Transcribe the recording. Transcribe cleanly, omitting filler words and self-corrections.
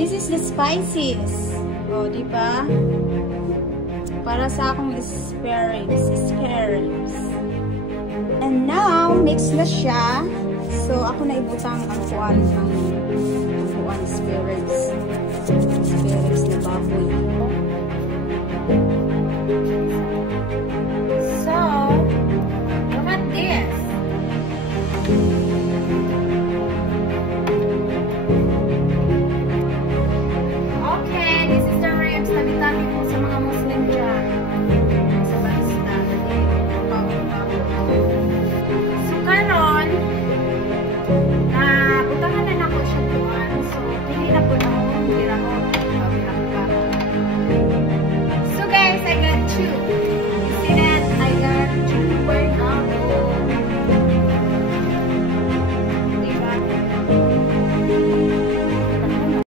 This is the spices. O, diba? Para sa akong spare ribs. And now, mix na siya. So, ako na ibutang ang kuwan ng